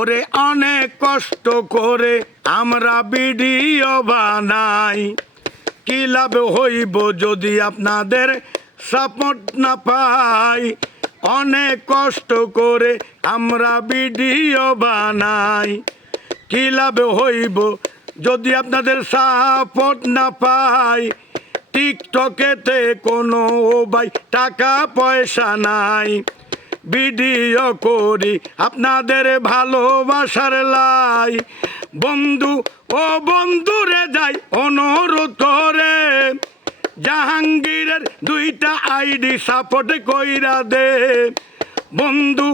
ওরে অনেক কষ্ট করে আমরা ভিডিও বানাই, কি লাভ হইব যদি আপনাদের সাপোর্ট না পাই। অনেক কষ্ট করে আমরা ভিডিও বানাই, কি লাভ হইব যদি আপনাদের সাপোর্ট না পাই। টিকটকেতে কোনো ভাই টাকা পয়সা নাই, ভিডিও করি আপনাদের ভালোবাসার লাই। বন্ধু ও বন্ধুরে যাই অনুরোধ করে, জাহাঙ্গীরের 2টা আইডি সাপোর্ট কইরা দে। বন্ধু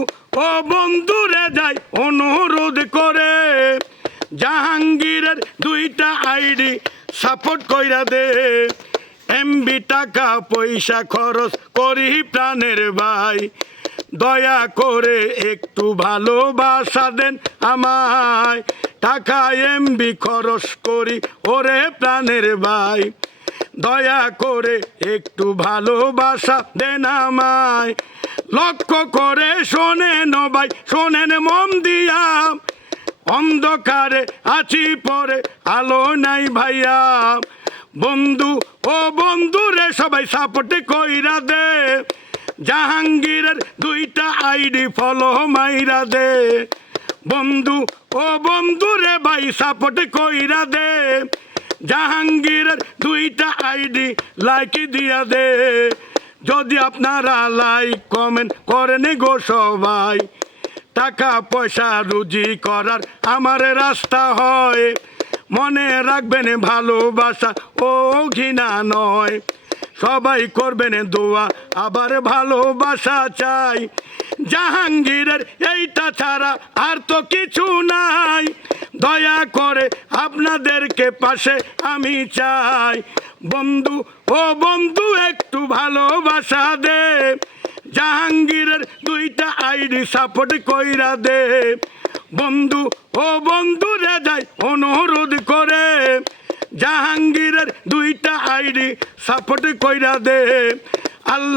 ও বন্ধুরে যাই অনুরোধ করে, জাহাঙ্গীরের 2টা আইডি সাপোর্ট কইরা দে। এমবি টাকা পয়সা খরচ করি প্রাণের ভাই, দয়া করে একটু ভালোবাসা দেন আমায়। টাকা এমবি খরচ করি ওরে প্রাণের ভাই, দয়া করে একটু ভালোবাসা দেন আমায়। লক্ষ্য করে শোনেন ভাই, শোনেন মন দিয়া, অন্ধকারে আছি পরে আলো নাই ভাইয়া। বন্ধু ও বন্ধুরে সবাই সাপোর্ট কইরা দে, জাহাঙ্গীরের 2টা আইডি ফলো মাইরা দে। বন্ধু ও বন্ধুরে ভাই সাপোর্ট কইরা দে, জাহাঙ্গীরের 2টা আইডি লাইক দিয়া দে। যদি আপনারা লাইক কমেন্ট করেন গো সবাই, টাকা পয়সা রুজি করার আমার রাস্তা হয়। মনে রাখবেন ভালোবাসা ও ঘৃণা নয়, সবাই করবেন দোয়া আবার ভালোবাসা চাই। জাহাঙ্গীরের এইটা ছাড়া আর তো কিছু নাই, দয়া করে আপনাদেরকে পাশে আমি চাই। বন্ধু ও বন্ধু একটু ভালোবাসা দে, জাহাঙ্গীরের 2টা আইডি সাপোর্ট কইরা দে। বন্ধু ও বন্ধুরে যাই অনুরোধ করে, জাহাঙ্গীরের 2টা আইডি সাপোর্ট কইরা দে। আল্লাহ